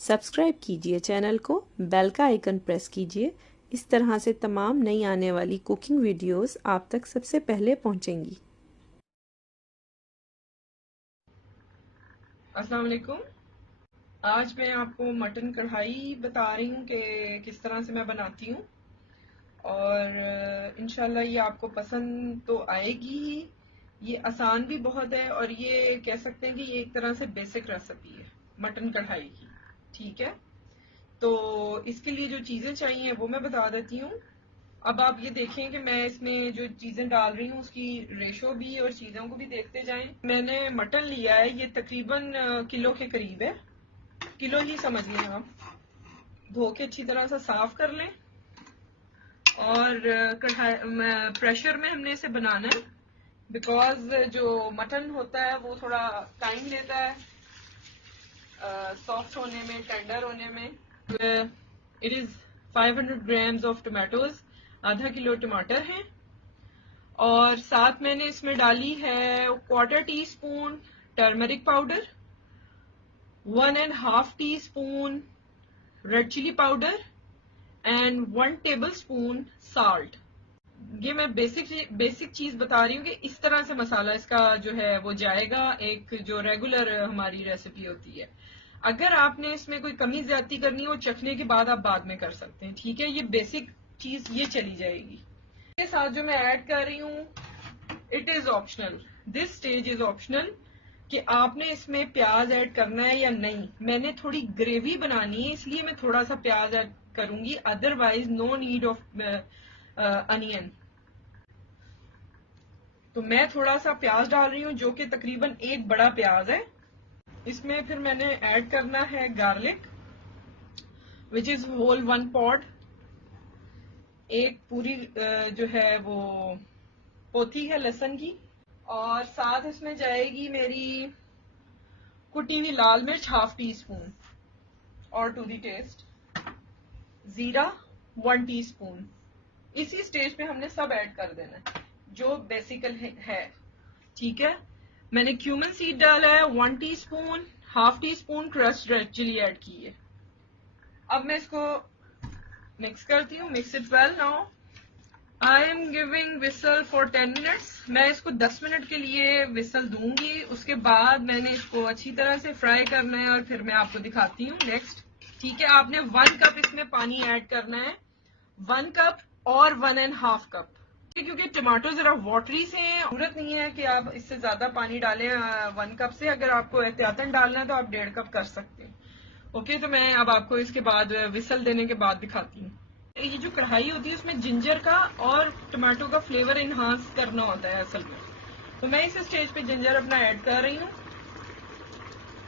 Subscribe कीजिए channel को, bell का आइकन प्रेस कीजिए। इस तरह से तमाम नई आने वाली कुकिंग वीडियोस आप तक सबसे पहले पहुंचेंगी। अस्सलाम वालेकुम। आज मैं आपको मटन कढ़ाई बता रही हूँ कि किस तरह से मैं बनाती हूँ और इंशाल्लाह ये आपको पसंद तो आएगी ही। ये आसान भी बहुत है और ये कह सकते हैं कि ये एक तरह से बेसिक रेसिपी है मटन कढ़ाई की। ठीक है, तो इसके लिए जो चीज़ें चाहिए वो मैं बता देती हूँ। अब आप ये देखें कि मैं इसमें जो चीज़ें डाल रही हूँ उसकी रेशो भी और चीज़ों को भी देखते जाएं। मैंने मटन लिया है, ये तकरीबन किलो के करीब है, किलो ही समझ लें आप। धो के अच्छी तरह से साफ कर लें और कढ़ाई प्रेशर में हमने इसे बनाना है, बिकॉज जो मटन होता है वो थोड़ा टाइम लेता है सॉफ्ट होने में, टेंडर होने में। It is 500 grams of tomatoes, आधा किलो टमाटर हैं और साथ मैंने इसमें डाली है 1/4 teaspoon turmeric powder, 1.5 teaspoon red chilli powder and 1 tablespoon salt. ये मैं बेसिक चीज बता रही हूँ कि इस तरह से मसाला इसका जो है वो जाएगा, एक जो रेगुलर हमारी रेसिपी होती है। अगर आपने इसमें कोई कमी ज्यादती करनी हो चखने के बाद, आप बाद में कर सकते हैं। ठीक है, ये बेसिक चीज ये चली जाएगी। इसके साथ जो मैं ऐड कर रही हूँ, it is optional, this stage is optional कि आपने इसमें प्याज ऐड करना है या नहीं। मैंने थोड़ी ग्रेवी बनानी है इसलिए मैं थोड़ा सा प्याज ऐड करूंगी, otherwise no need of onion. तो मैं थोड़ा सा प्याज डाल रही हूँ जो कि तकरीबन एक बड़ा प्याज है। इसमें फिर मैंने ऐड करना है garlic which is whole 1 pod, एक पूरी जो है वो पोथी है लहसुन की। और साथ इसमें जाएगी मेरी कुटी हुई लाल मिर्च हाफ टी स्पून और टू दी टेस्ट, जीरा 1 टीस्पून। इसी स्टेज पे हमने सब ऐड कर देना है जो बेसिकल है। ठीक है, मैंने क्यूमन सीड डाला है 1 teaspoon, half teaspoon crushed red chilli add की है। अब मैं इसको मिक्स करती हूँ, mix it well. Now I am giving whistle for 10 minutes. मैं इसको 10 मिनट के लिए विसल दूंगी, उसके बाद मैंने इसको अच्छी तरह से फ्राई करना है और फिर मैं आपको दिखाती हूँ नेक्स्ट। ठीक है, आपने 1 कप इसमें पानी ऐड करना है, 1 कप और 1.5 कप, क्योंकि टमाटो जरा वाटरी से हैं, जरूरत नहीं है कि आप इससे ज्यादा पानी डालें 1 कप से। अगर आपको एहतियातन डालना है तो आप 1.5 कप कर सकते हैं। ओके, तो मैं अब आपको इसके बाद विसल देने के बाद दिखाती हूँ। ये जो कढ़ाई होती है उसमें जिंजर का और टमाटो का फ्लेवर इन्हांस करना होता है असल में। तो मैं इस स्टेज पे जिंजर अपना ऐड कर रही हूँ।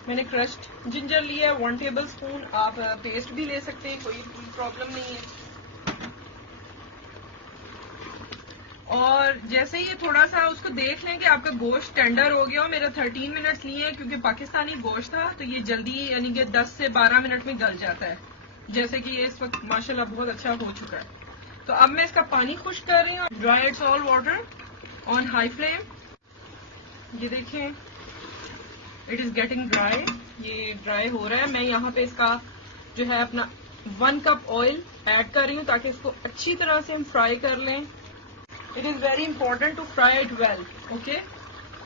मैंने क्रश्ड जिंजर लिया है 1 टेबल स्पून, आप पेस्ट भी ले सकते हैं, कोई प्रॉब्लम नहीं है। और जैसे ही ये थोड़ा सा उसको देख लें कि आपका गोश्त टेंडर हो गया हो, मेरा 13 मिनट्स लिए हैं क्योंकि पाकिस्तानी गोश्त था तो ये जल्दी यानी कि 10 से 12 मिनट में गल जाता है, जैसे कि ये इस वक्त माशाल्लाह बहुत अच्छा हो चुका है। तो अब मैं इसका पानी खुश्क कर रही हूँ, dry it's all water on high flame. ये देखें, इट इज गेटिंग ड्राई, ये ड्राई हो रहा है। मैं यहाँ पे इसका जो है अपना 1 कप ऑयल ऐड कर रही हूँ ताकि इसको अच्छी तरह से हम फ्राई कर लें। It is very important to fry it well. Okay,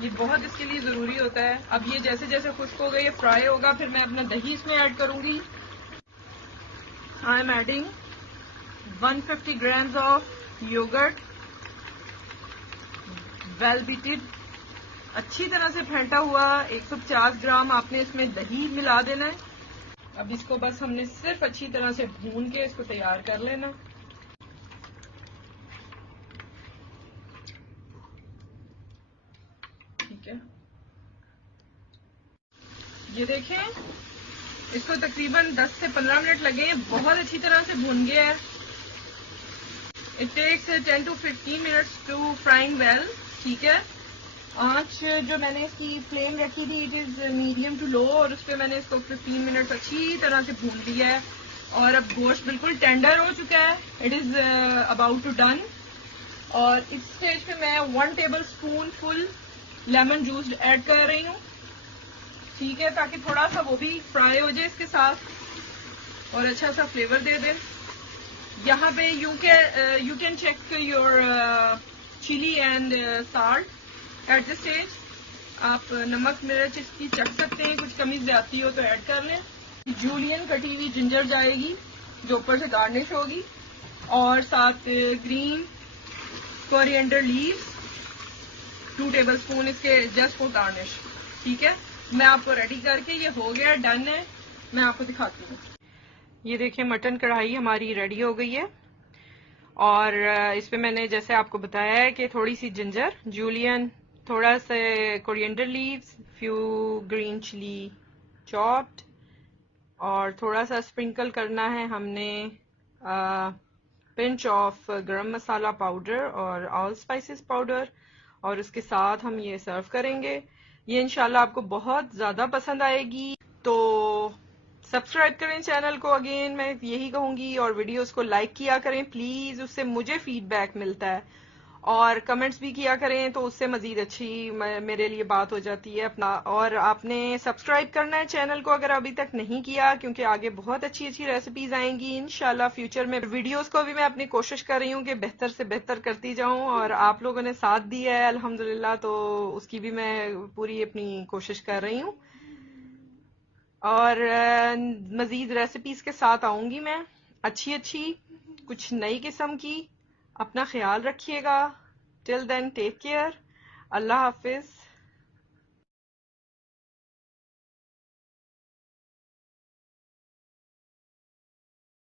ये बहुत इसके लिए जरूरी होता है। अब ये जैसे जैसे खुश्क हो गई, ये फ्राई होगा, फिर मैं अपना दही इसमें ऐड करूंगी। I am adding 150 grams of yogurt, well beated, अच्छी तरह से फेंटा हुआ। 150 ग्राम आपने इसमें दही मिला देना है। अब इसको बस हमने सिर्फ अच्छी तरह से भून के इसको तैयार कर लेना। ठीक है, ये देखें, इसको तकरीबन 10 से 15 मिनट लगे, बहुत अच्छी तरह से भून गया है। It takes 10 to 15 minutes to frying well. ठीक है, आंच जो मैंने इसकी फ्लेम रखी थी it is medium to low और उस पर मैंने इसको 15 मिनट्स अच्छी तरह से भून लिया है और अब गोश्त बिल्कुल टेंडर हो चुका है। It is about to done. और इस स्टेज पे मैं 1 tablespoon full lemon juice add कर रही हूँ। ठीक है, ताकि थोड़ा सा वो भी फ्राई हो जाए इसके साथ। और अच्छा सा फ्लेवर दे दें। यहाँ पे you can check your chilli and salt at the stage. आप नमक मिर्च इसकी चख सकते हैं, कुछ कमी ज्यादती हो तो ऐड कर लें। जूलियन कटी हुई जिंजर जाएगी जो ऊपर से गार्निश होगी, और साथ ग्रीन कोरिएंडर लीव्स 2 टेबलस्पून इसके जस्ट फॉर गार्निश। ठीक है, मैं आपको रेडी करके, ये हो गया, डन है, मैं आपको दिखाती हूँ। ये देखिए मटन कढ़ाई हमारी रेडी हो गई है, और इस पे मैंने जैसे आपको बताया है कि थोड़ी सी जिंजर, जूलियन, थोड़ा सा coriander leaves, few green chilli chopped, और थोड़ा सा स्प्रिंकल करना है हमने पिंच ऑफ गरम मसाला पाउडर और ऑल स्पाइसेस पाउडर, और उसके साथ हम ये सर्व करेंगे। ये इंशाल्लाह आपको बहुत ज्यादा पसंद आएगी। तो सब्सक्राइब करें चैनल को, अगेन मैं यही कहूंगी, और वीडियोस को लाइक किया करें प्लीज, उससे मुझे फीडबैक मिलता है, और कमेंट्स भी किया करें तो उससे मजीद अच्छी मेरे लिए बात हो जाती है अपना। और आपने सब्सक्राइब करना है चैनल को अगर अभी तक नहीं किया, क्योंकि आगे बहुत अच्छी अच्छी रेसिपीज आएंगी इंशाल्लाह फ्यूचर में। वीडियोस को भी मैं अपनी कोशिश कर रही हूँ कि बेहतर से बेहतर करती जाऊं, और आप लोगों ने साथ दिया है अल्हम्दुलिल्लाह, तो उसकी भी मैं पूरी अपनी कोशिश कर रही हूँ। और मजीद रेसिपीज के साथ आऊंगी मैं, अच्छी अच्छी कुछ नई किस्म की। अपना ख्याल रखिएगा। Till then take care. अल्लाह हाफिज।